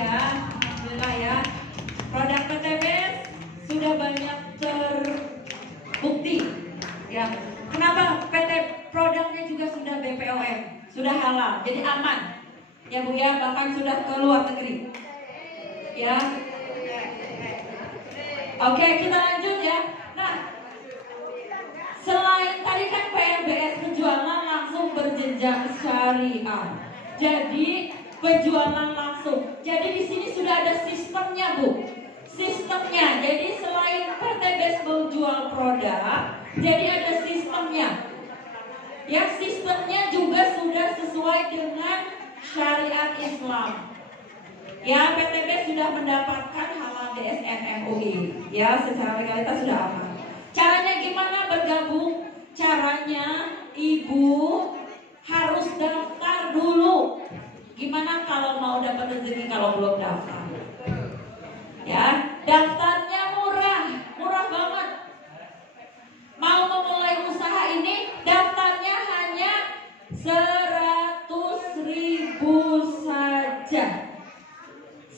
ya, alhamdulillah ya. Produk PTBS sudah banyak terbukti ya. Kenapa? PT produknya juga sudah BPOM, sudah halal, jadi aman. Ya Bu ya, bahkan sudah ke luar negeri. Ya. Oke, kita lanjut ya. Nah, selain tadi kan PMBS penjualan langsung berjenjang syariah. Jadi penjualan langsung. Jadi di sini sudah ada sistemnya Bu. Sistemnya. Jadi selain PTBS menjual produk, jadi ada sistemnya. Ya, sistemnya juga sudah sesuai dengan syariat Islam. Ya, PTBS sudah mendapatkan halal DSN MUI. Ya, secara legalitas sudah aman. Caranya gimana bergabung? Caranya Ibu harus daftar dulu. Gimana kalau mau dapat rezeki kalau belum daftar? Ya, daftarnya murah, murah banget. Mau memulai usaha ini, daftarnya hanya 100.000 saja.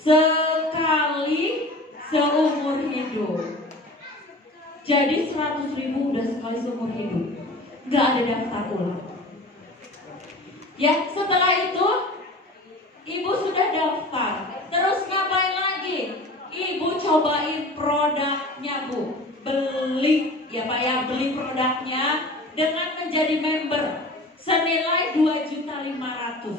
Sekali seumur hidup. Jadi 100.000 udah sekali seumur hidup. Gak ada daftar ulang. Ya, setelah itu Ibu sudah daftar. Terus ngapain lagi? Ibu cobain produknya Bu. Beli ya Pak ya, beli produknya dengan menjadi member senilai 2.500.000.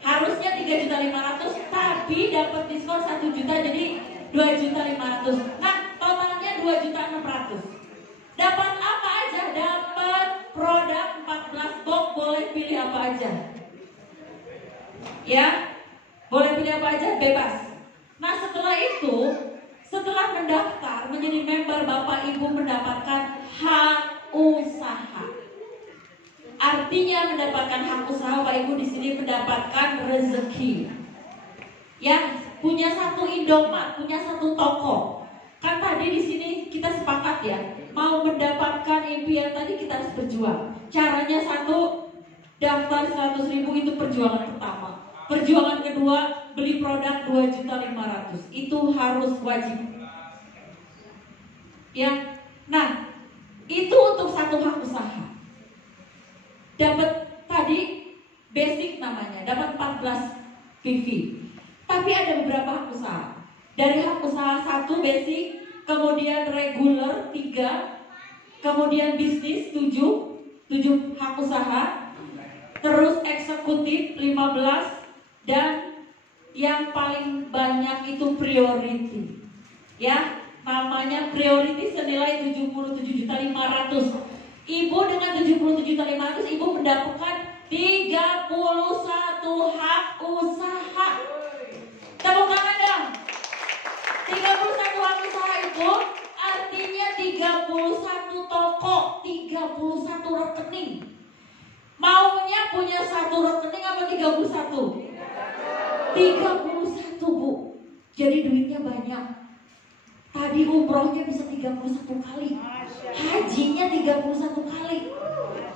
Harusnya 3.500.000, tapi dapat diskon 1 juta jadi 2.500.000. Nah, totalnya 2.600.000. Dapat apa aja? Dapat produk 14 box, boleh pilih apa aja. Ya, boleh pilih apa aja, bebas. Nah, setelah itu, setelah mendaftar menjadi member, Bapak Ibu mendapatkan hak usaha. Artinya mendapatkan hak usaha, Bapak Ibu di sini mendapatkan rezeki. Ya, punya satu Indomaret, punya satu toko. Kan tadi di sini kita sepakat ya, mau mendapatkan impian tadi kita harus berjuang. Caranya satu, daftar 100.000 itu perjuangan pertama. Perjuangan kedua, beli produk 2.500.000. Itu harus wajib. Ya, nah itu untuk satu hak usaha. Dapat tadi basic namanya, dapat 14 PV. Tapi ada beberapa hak usaha. Dari hak usaha 1 basic, kemudian regular 3, kemudian bisnis 7 hak usaha, terus eksekutif 15, dan yang paling banyak itu priority. Ya, namanya priority senilai 77.500.000. Ibu dengan 77.500.000 Ibu mendapatkan 31 hak usaha. Tepuk tangan dong. 31 hak usaha itu artinya 31 toko, 31 rekening. Maunya punya 1 rekening apa 31? 31 Bu. Jadi duitnya banyak. Tadi umrohnya bisa 31 kali, hajinya 31 kali,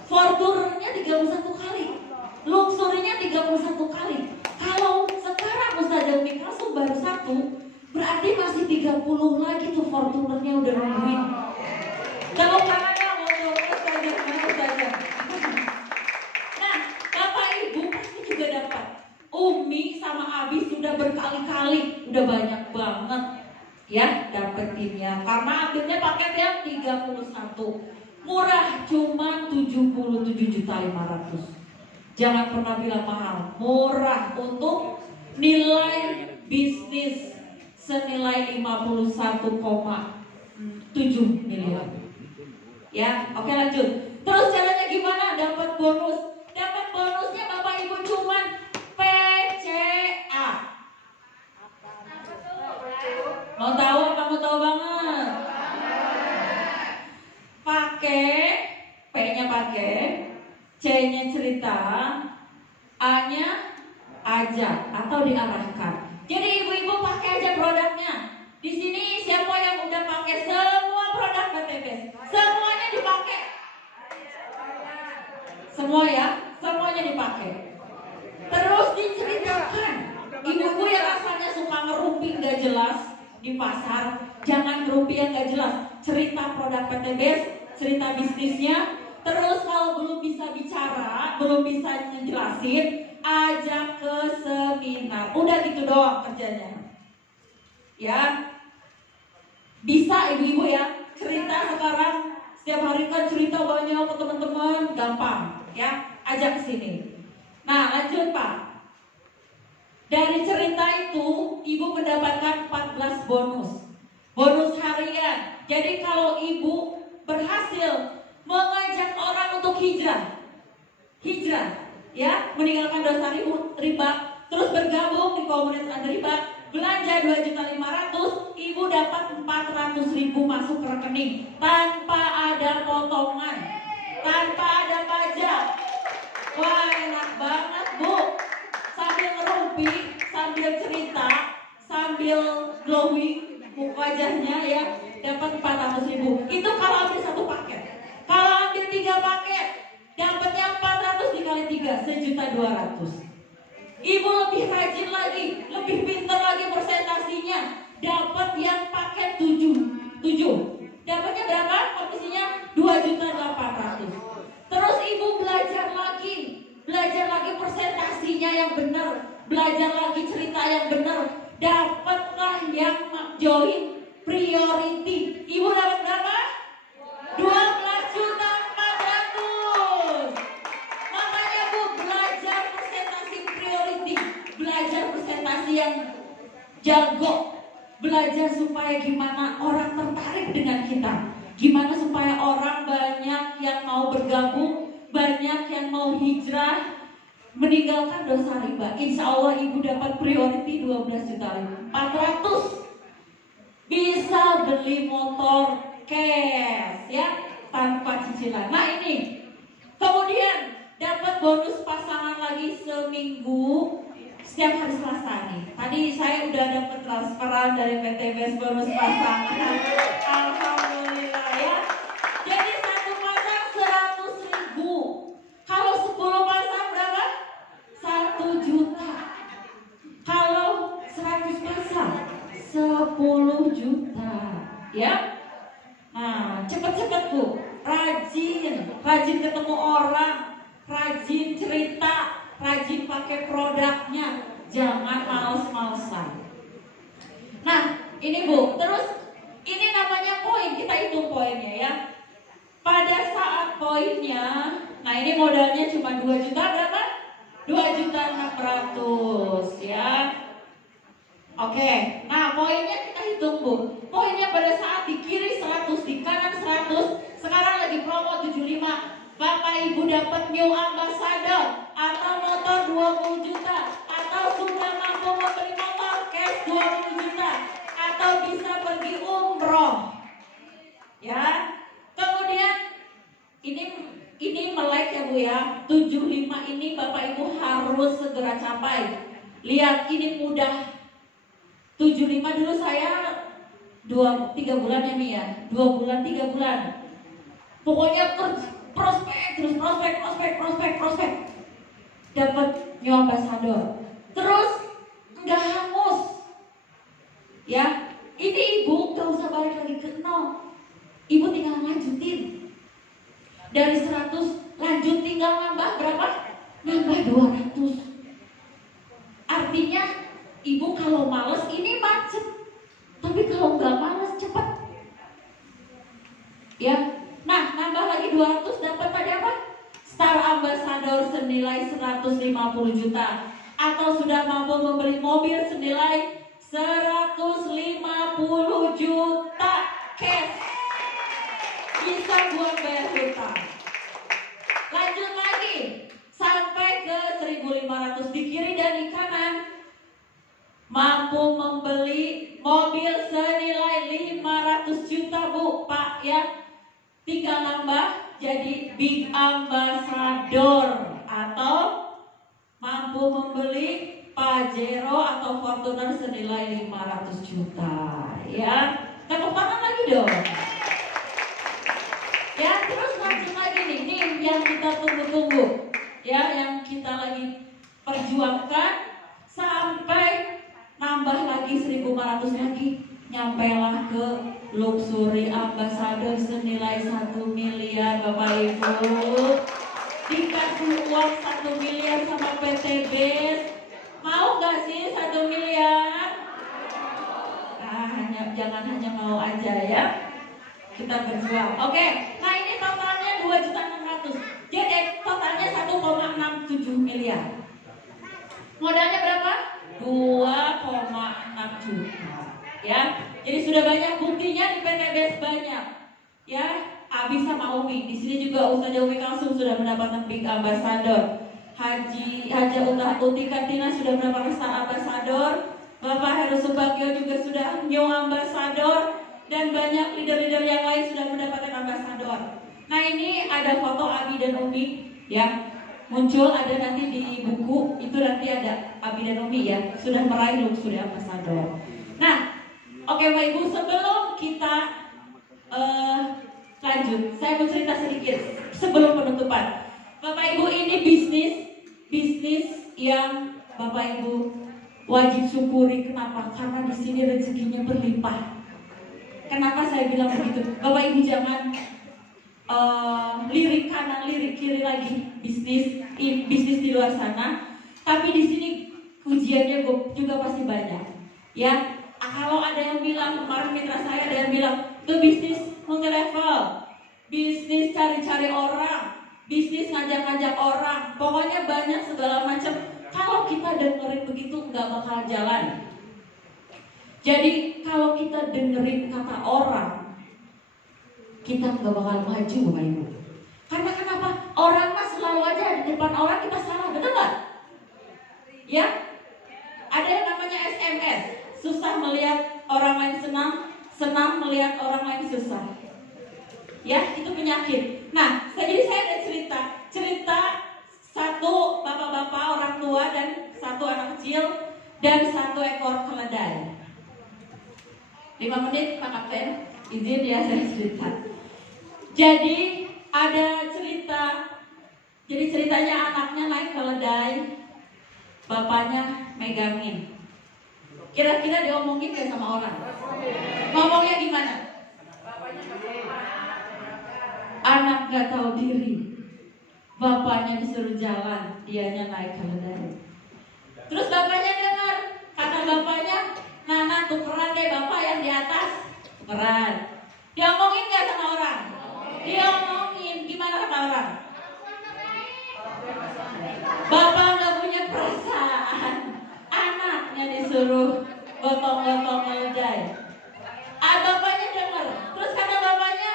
Fortunernya 31 kali, luxurinya 31 kali. Kalau sekarang Ustazah Umi Kalsum baru 1, berarti masih 30 lagi tuh Fortunernya udah nungguin. Kalau tangannya untuk Ustazah. Nah, Bapak Ibu pasti juga dapat. Umi sama Abi sudah berkali-kali, udah banyak banget ya dapetinnya, karena ambilnya paket yang 31 murah, cuma 77.500.000. Jangan pernah bilang mahal, murah untuk nilai bisnis senilai 51,7 miliar. Ya, oke lanjut. Terus caranya gimana? Dapat bonus. Dapat bonusnya Bapak Ibu cuman PCA. Mau tahu apa mau tahu banget? Pakai P-nya pakai, C-nya cerita, A-nya ajak atau diarahkan. Jadi ibu-ibu pakai aja produknya. Di sini siapa yang udah pakai semua produk PTBS? Semuanya dipakai. Semua ya, semuanya dipakai. Terus diceritakan. Ibu-ibu yang rasa di pasar, jangan ngerumpi yang gak jelas. Cerita produk PTBS, cerita bisnisnya. Terus kalau belum bisa bicara, belum bisa ngejelasin, ajak ke seminar. Udah gitu doang kerjanya. Ya, bisa ibu-ibu ya, cerita sekarang setiap hari kan cerita banyak ke teman-teman, gampang ya, ajak ke sini. Nah lanjut Pak. Dari cerita itu ibu mendapatkan 14 bonus. Bonus harian. Jadi kalau ibu berhasil mengajak orang untuk hijrah, ya, meninggalkan dosa riba, terus bergabung di komunitas riba, belanja 2.500.000, ibu dapat 400.000 masuk ke rekening tanpa ada potongan, tanpa ada pajak. Wah enak banget Bu, sambil ngerumpi, sambil cerita, sambil glowing wajahnya ya, dapat 400.000. Itu kalau ambil satu paket. Kalau ambil 3 paket, dapatnya 400 dikali 3, 1.200.000. Ibu lebih rajin lagi, lebih pintar lagi presentasinya, dapat yang paket 7. Dapatnya berapa? Komisinya 2.800.000. Terus ibu belajar lagi presentasinya yang benar, belajar lagi cerita yang benar, dapatlah yang join priority. Ibu dapat berapa? 12.400.000. Makanya Bu, belajar presentasi priority, belajar presentasi yang jago, belajar supaya gimana orang tertarik dengan kita, gimana supaya orang banyak yang mau bergabung, banyak yang mau hijrah, meninggalkan dosa riba. Insya Allah ibu dapat priority 12.400.000. Bisa beli motor cash ya, tanpa cicilan. Nah ini, kemudian dapat bonus pasangan lagi seminggu setiap hari Selasa nih. Tadi saya udah dapat transferan dari PTBS bonus pasangan. Alhamdulillah ya. Jadi satu pasang 100.000. Kalau 10 pasang berapa? 1 juta. Kalau 100 pasang 10 juta ya. Nah cepet-cepet Bu, rajin ketemu orang, rajin cerita, rajin pakai produknya, jangan males-malesan. Nah ini Bu, terus ini namanya poin, kita hitung poinnya ya. Pada saat poinnya, nah ini modalnya cuma 2 juta berapa? 2.600.000 ya. Oke, nah poinnya kita hitung Bu. Poinnya pada saat di kiri 100, di kanan 100, sekarang lagi promo 75. Bapak Ibu dapat new ambassador atau motor 20 juta, atau sudah mampu membeli motor cash 20 juta, atau bisa pergi umroh. Ya. Kemudian ini melek ya Bu ya. 75 ini Bapak Ibu harus segera capai. Lihat ini mudah. 75 dulu saya 3 bulan ya nih ya, 2 bulan 3 bulan. Pokoknya prospek dapat new ambassador. Terus nggak hangus ya. Ini ibu gak usah balik lagi ke 0. Ibu tinggal lanjutin dari 100, lanjut tinggal nambah berapa? Nambah 200. Artinya ibu kalau males ini macet, tapi kalau nggak males cepet ya. Nah nambah lagi 200, dapat pada apa? Star Ambassador senilai 150 juta, atau sudah mampu membeli mobil senilai 150 juta cash, bisa buat bayar hutang. Lanjut lagi sampai ke 1.500 di kiri dan di kanan, mampu membeli mobil senilai 500 juta Bu Pak ya. Tinggal nambah jadi big ambassador, atau mampu membeli Pajero atau Fortuner senilai 500 juta ya. Tepuk tangan lagi dong ya. Terus lanjut lagi nih yang kita tunggu-tunggu ya, yang kita lagi perjuangkan, sampai nambah lagi 1.500 lagi, nyampailah ke Luxury Ambassador senilai 1 miliar Bapak Ibu. Dikasih uang 1 miliar sama PT BES. Mau gak sih 1 miliar? Jangan hanya mau aja ya. Kita berjuang. Oke, nah ini totalnya 2.600.000. Jadi totalnya 1,67 miliar. Modalnya berapa? 2,6 juta. Ya, jadi sudah banyak buktinya di PT BES banyak. Ya, Abi sama Umi. Di sini juga Ustazah Umi Kalsum sudah mendapatkan Big Ambassador. Haja Uti Kartina sudah mendapatkan Star Ambassador. Bapak Heru Subagio juga sudah New Ambassador. Dan banyak leader-leader yang lain sudah mendapatkan Ambassador. Nah ini ada foto Abi dan Umi ya. Muncul ada nanti di buku. Itu nanti ada Abi dan Umi ya. Sudah meraih Luxury Ambassador. Nah, oke Bapak Ibu, sebelum kita lanjut, saya mau cerita sedikit sebelum penutupan. Bapak Ibu, ini bisnis yang Bapak Ibu wajib syukuri. Kenapa? Karena di sini rezekinya berlimpah. Kenapa saya bilang begitu? Bapak Ibu jangan lirik kanan, lirik kiri lagi bisnis di luar sana. Tapi di sini ujiannya juga pasti banyak. Ya, kalau ada yang bilang, kemarin mitra saya ada yang bilang itu bisnis multi level, bisnis cari-cari orang, bisnis ngajak-ngajak orang, pokoknya banyak segala macam. Kalau kita dengerin begitu nggak bakal jalan. Jadi kalau kita dengerin kata orang, kita nggak bakal maju Bapak Ibu. Karena kenapa? Orang mah selalu aja di depan orang kita salah, betul nggak? Ya, ada yang namanya SMS, susah melihat orang lain senang, senang melihat orang lain susah. Ya, itu penyakit. Nah, jadi saya ada cerita satu bapak-bapak orang tua dan satu anak kecil dan satu ekor keledai. 5 menit Pak Kapten, izin ya saya cerita. Jadi ada cerita. Jadi ceritanya anaknya naik keledai, bapaknya megangin. Kira-kira diomongin gak sama orang? Ngomongnya gimana? Anak gak tahu diri. Bapaknya disuruh jalan, dianya naik keledai. Terus bapaknya dengar, kata bapaknya, Nana tukeran deh bapak yang di atas. Tukeran. Diomongin gak sama orang? Diomongin. Gimana kata orang? Bapak gak punya perasaan. Anaknya disuruh gotong-gotong keledai. Bapaknya dengar. Terus kata bapaknya,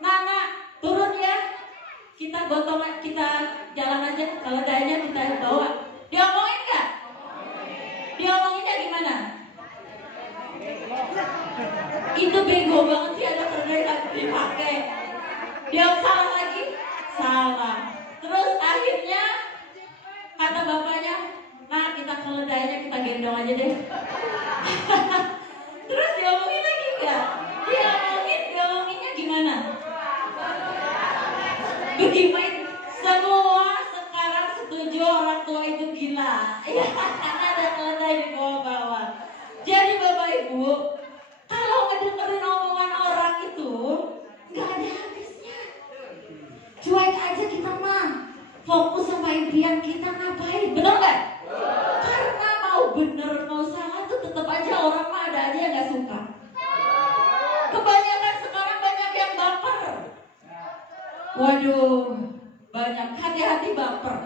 Nana turun ya. Kita gotong, kita jalan aja. Keledainya kita bawa. Diomongin gak? Diomonginnya gimana? Itu bego banget sih, ada keledai gak dipakai. Dia salah lagi? Salah. Terus akhirnya kata bapaknya, nah kita keledainya kita gendong aja deh. Terus diomongin lagi gak? Diomonginnya gimana? Bagaimana? Semua sekarang setuju orang tua itu gila. Ya, karena ada keledai di bawah-bawah. Jadi Bapak Ibu, kalau ngedengerin omongan orang itu gak ada habisnya. Cuek aja kita mah. Fokus sama impian kita ngapain, bener gak? Karena mau bener mau salah tuh tetap aja orang mah ada aja yang gak suka. Kebanyakan sekarang banyak yang baper. Waduh, banyak. Hati-hati baper,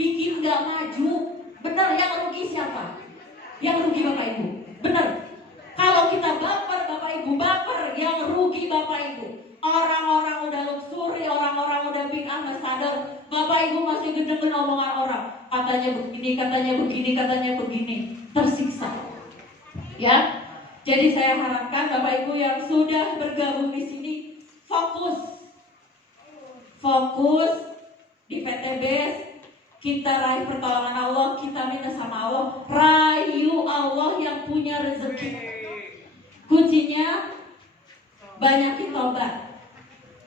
bikin gak maju. Bener, yang rugi siapa? Yang rugi Bapak Ibu. Bener. Kalau kita baper Bapak Ibu, baper, yang rugi Bapak Ibu. Orang-orang udah luxury, orang-orang udah big ambassador, Bapak Ibu masih dengerin omongan orang. Katanya begini, katanya begini, katanya begini. Tersiksa. Ya. Jadi saya harapkan Bapak Ibu yang sudah bergabung di sini fokus di PT BES. Kita raih pertolongan Allah, kita minta sama Allah, rayu Allah yang punya rezeki. Kuncinya banyakin tobat.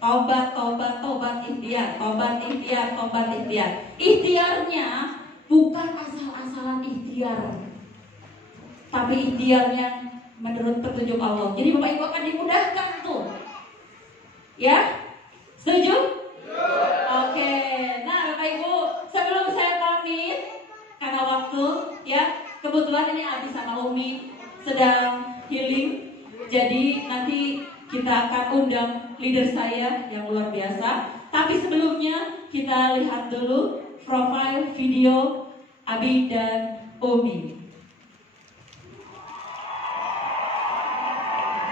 Tobat ikhtiar, tobat ikhtiar. Ikhtiarnya bukan asal-asalan ikhtiar, tapi ikhtiarnya menurut petunjuk Allah. Jadi Bapak Ibu akan dimudahkan tuh. Ya? Setuju? Oke. Nah, Bapak Ibu, sebelum saya pamit karena waktu, ya, kebetulan ini Abi sama Umi sedang healing. Jadi nanti kita akan undang leader saya yang luar biasa. Tapi sebelumnya kita lihat dulu profil video Abi dan Umi.